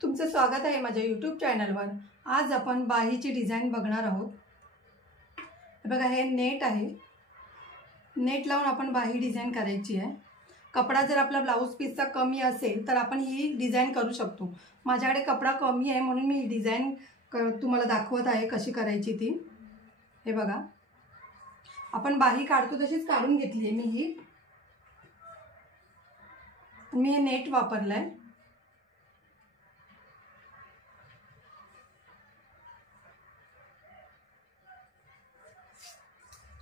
तुमचं स्वागत आहे माझ्या यूट्यूब चॅनलवर। आज आपण बाहीची डिझाइन बघणार आहोत। बघा हे नेट आहे, नेट लावून आपण बाही डिझाइन करायची आहे। कपडा जर आपला ब्लाउज पीसचा कमी असेल तर आपण ही डिझाइन करू शकतो। माझ्याकडे कपडा कमी आहे म्हणून मी डिझाइन तुम्हाला दाखवत आहे कशी करायची ती। हे बघा आपण बाही काढतो तशीच काढून घेतली आहे मी हे नेट वापरलाय।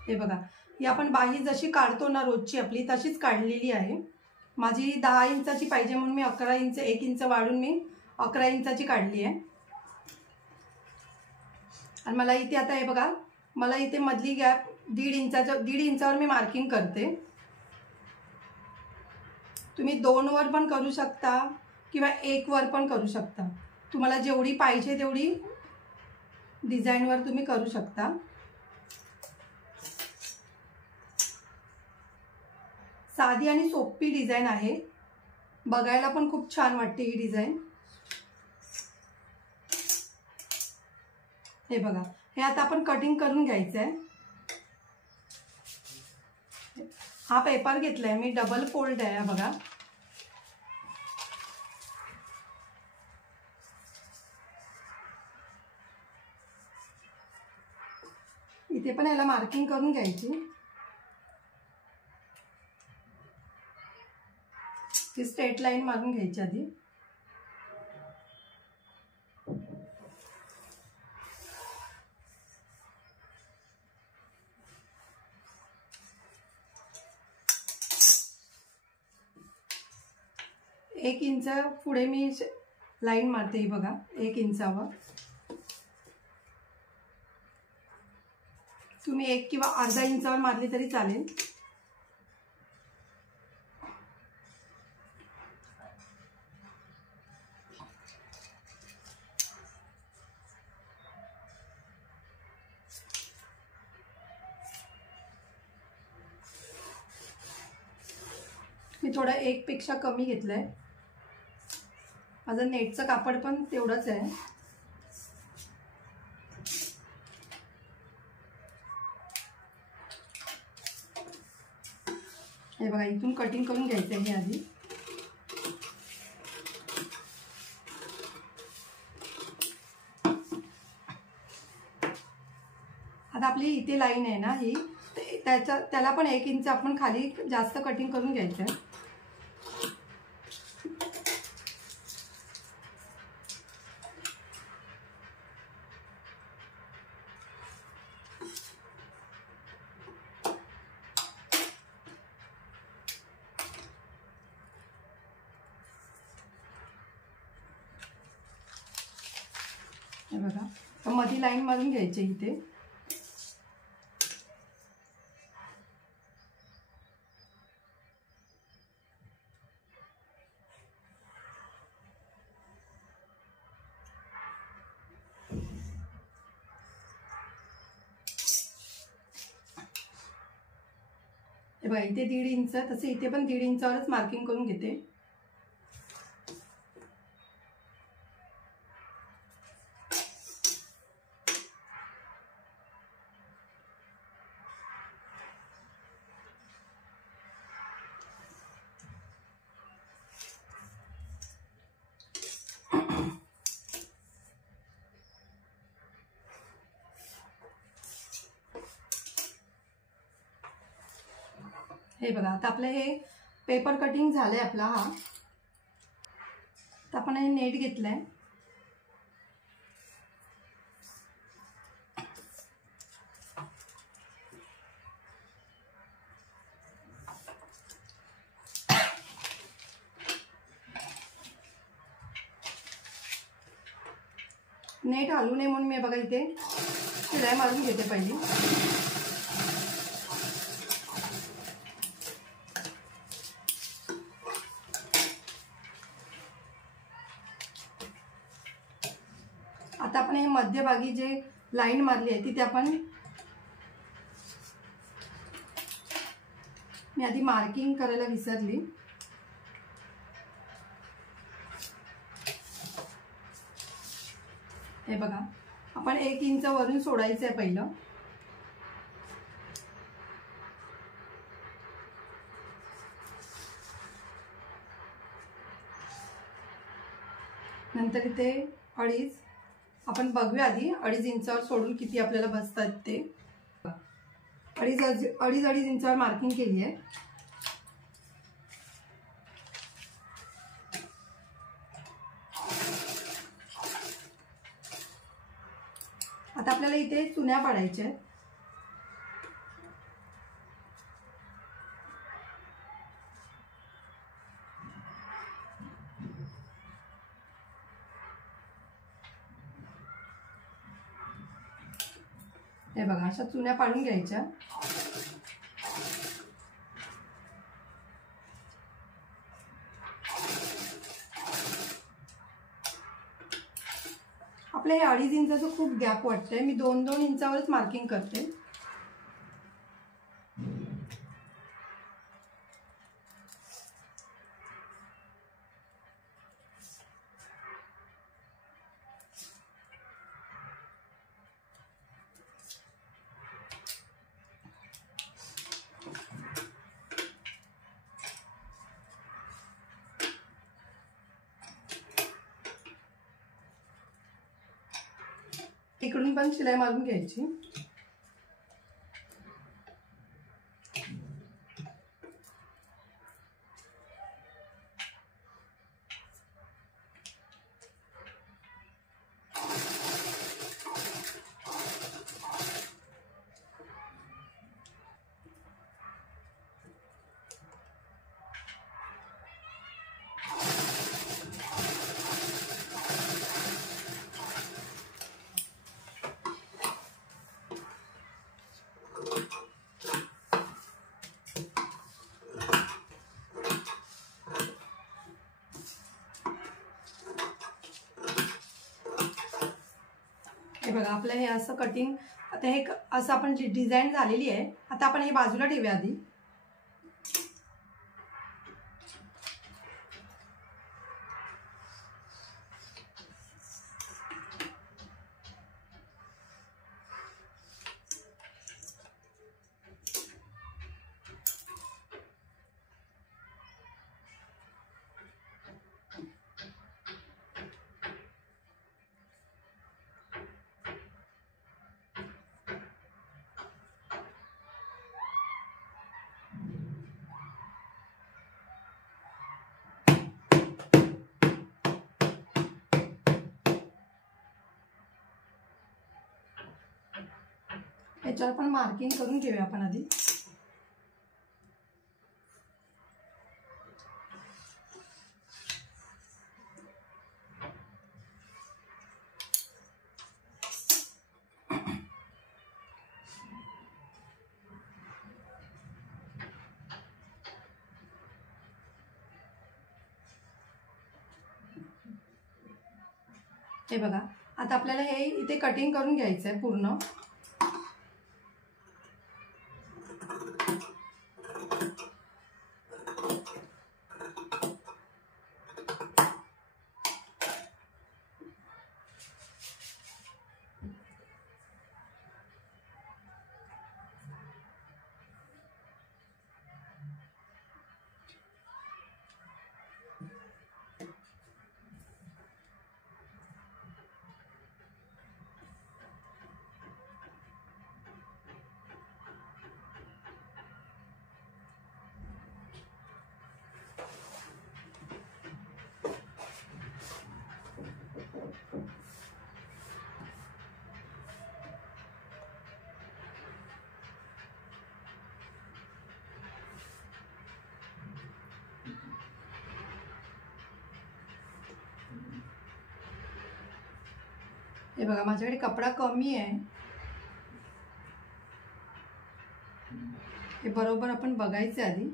हे बघा ही आपण बाही जशी काढतो ना रोजची आपली तशीच काढलेली आहे। माझी 10 इंचाची पाहिजे म्हणून मी 11 इंच 1 इंच वाढून मी 11 इंचाची काढली आहे। आणि मला इथे आता हे बघा मला इथे मधली गॅप 1.5 इंचावर मी मार्किंग करते। तुम्ही 2 वर पण करू शकता किंवा 1 वर पण करू शकता। तुम्हाला जेवढी पाहिजे तेवढी डिझाइनवर तुम्ही करू शकता। साधी आणि सोपी डिझाइन आहे, बघायला पण खूप छान वाटते ही डिझाइन। हे बघा हे आता आपण कटिंग करून घ्यायचं आहे। हा पेपर घेतलाय मी, डबल फोल्ड आहे बघा। इथे पण याला मार्किंग करून घ्यायची। ही स्ट्रेट लाइन मारून घ्यायची आधी। एक इंच पुढे मी लाइन मारते, बघा 1 इंचावर। तुम्ही 1 किंवा अर्धा इंचावर मारली तरी चालेल। मी थोडा 1 पेक्षा कमी घेतलाय, माझं नेटचं कापड पण तेवढंच आहे। हे बघा इथून कटिंग करून घ्यायचं आहे आधी। आता आपली इथे लाईन आहे ना ही, त्याला पण 1 इंच आपण खाली जास्त कटिंग करून घ्यायचं आहे। हे बघा तर मध्ये लाईन मारून घ्यायची इथे। हे बघा इथे 1.5 इंच, तसे इथे पण 1.5 इंचावरच मार्किंग करून घेते। हे बघा आता आपलं हे पेपर कटिंग झालंय आपला हा। तर आपण हे नेट घेतलंय, नेट हलू नये म्हणून मी बघा इथे शिलाई मारून घेते पहिली। आता आपण हे मध्यभागी जे लाईन मारली आहे तिथे आपण मी आधी मार्किंग करायला विसरली। हे बघा, आपण 1 इंच वरून सोडायचं आहे पहिलं. नंतर इथे 2.5 आपण बघूया आधी 2.5 इंचावर सोडून किती आपल्याला बसतात ते. 2.5 इंचावर मार्किंग केली आहे. आता आपल्याला इथे चुन्या पाडायच्या आहेत. हे बघा, अशा चुन्या पाडून घ्यायच्या. आपल्या हे 2.5 इंचाचं खूप गॅप वाटतंय. मी 2-2 इंचावरच मार्किंग करते. इकडून पण शिलाई मारून घ्यायची. हे बघा, आपलं हे असं कटिंग. आता हे असं आपण जी डिझाईन झालेली आहे. आता आपण हे बाजूला ठेवूया आधी. याच्यावर पण मार्किंग करून घेऊया आपण आधी. हे बघा, आता आपल्याला हे इथे कटिंग करून घ्यायचं आहे पूर्ण. हे बघा, माझ्याकडे कपडा कमी आहे. हे बरोबर आपण बघायचं आधी,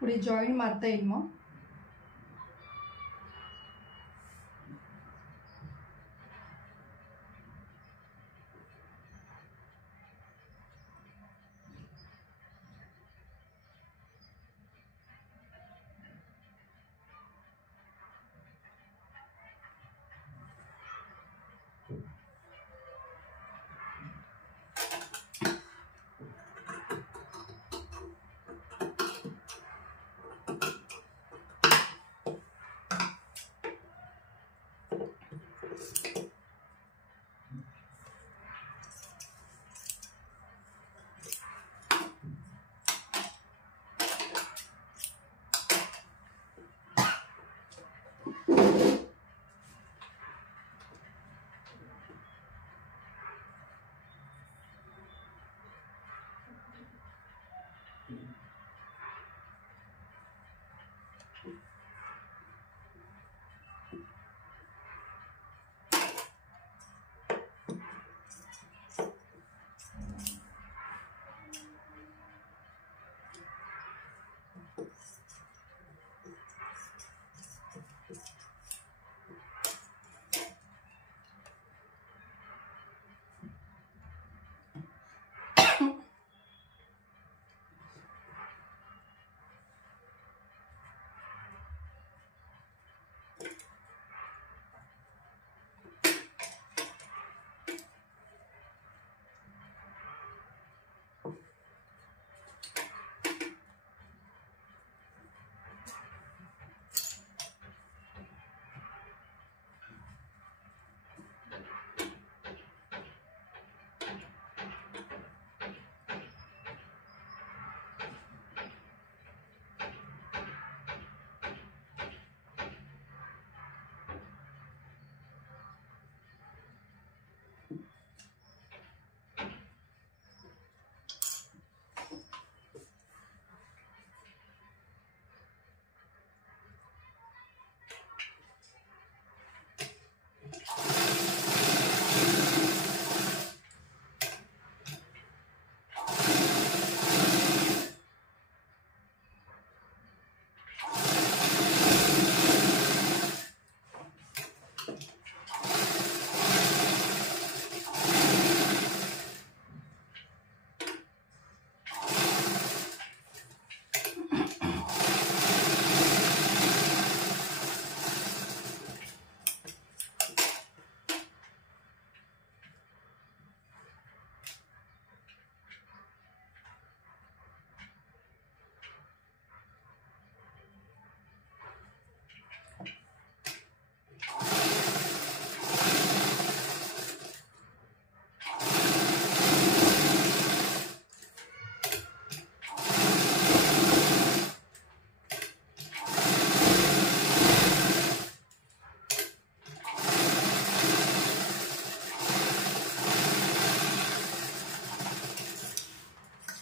पुढे जॉईंट मारता येईल मग.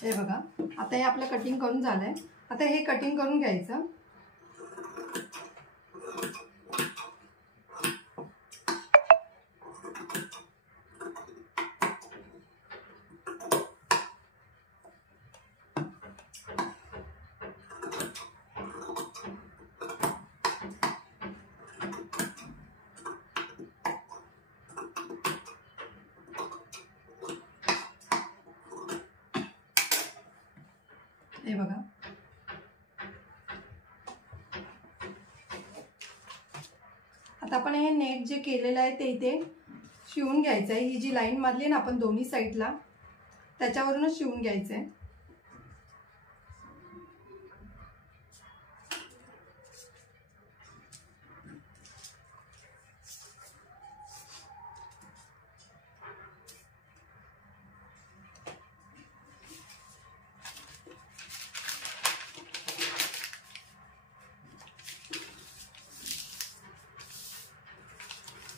हे बघा, आता हे आपलं कटिंग करून झालंय. आता हे कटिंग करून घ्यायचं. हे बघा, आता आपण हे नेट जे केलेलं आहे ते इथे शिवून घ्यायचं आहे. ही जी लाईन मारली ना आपण दोन्ही साईडला, त्याच्यावरूनच शिवून घ्यायचं आहे.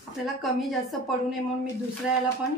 आपल्याला कमी जास्त पडू नये म्हणून मी दुसऱ्या याला पण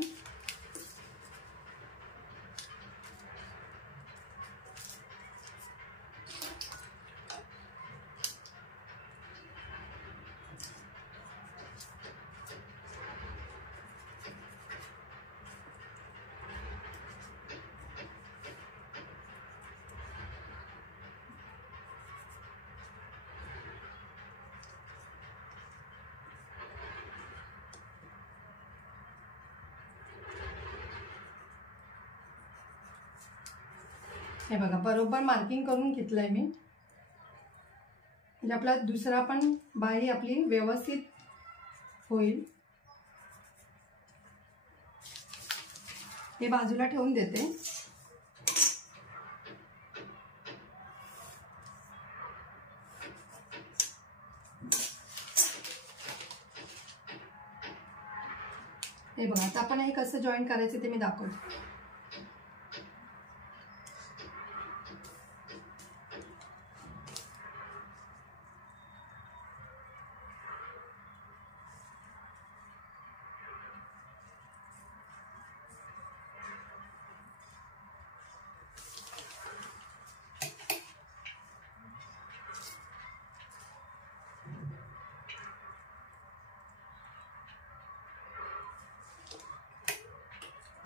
हे बघा बरोबर मार्किंग करून घेतलंय मी. म्हणजे आपला दुसरा पण बाही आपली व्यवस्थित होईल. हे बाजूला ठेवून देते. हे बघा, आता आपण हे कसं जॉईन करायचं ते मी दाखवते.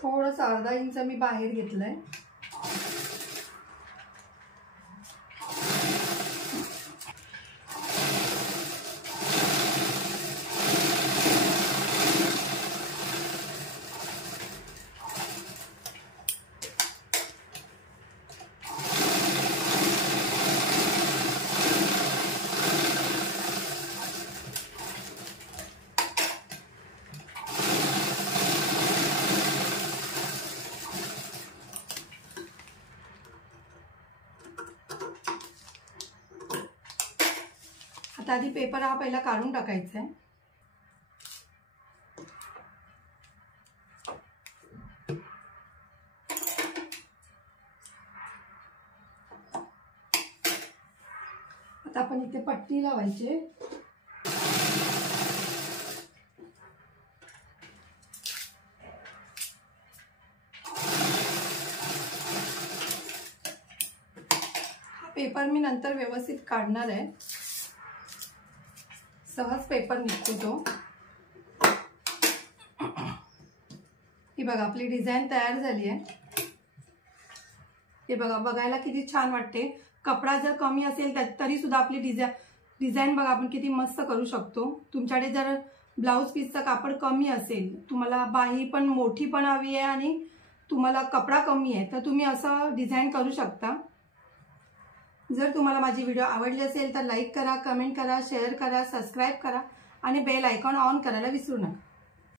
थोडंसं अर्धा इंच मी बाहेर घेतलंय. आता आधी पेपर हा पहिला काढून टाकायचा आहे. आता आपण इथे पट्टी लावायची. हा पेपर मी नंतर व्यवस्थित काढणार आहे. सहज पेपर निघतो तो. ही बघा आपली डिझाईन तयार झाली आहे. हे बघा बघायला किती छान वाटते. कपडा जर कमी असेल तरी सुद्धा आपली डिझाईन बघा आपण किती मस्त करू शकतो. तुमच्याकडे जर ब्लाऊज पीसचं कापड कमी असेल, तुम्हाला बाही पण मोठी पण हवी आहे आणि तुम्हाला कपडा कमी आहे, तर तुम्ही असं डिझाईन करू शकता. जर तुम्हाला माझी व्हिडिओ आवडली असेल तर लाईक करा, कमेंट करा, शेअर करा, सबस्क्राईब करा आणि बेल आयकॉन ऑन करायला विसरू नका.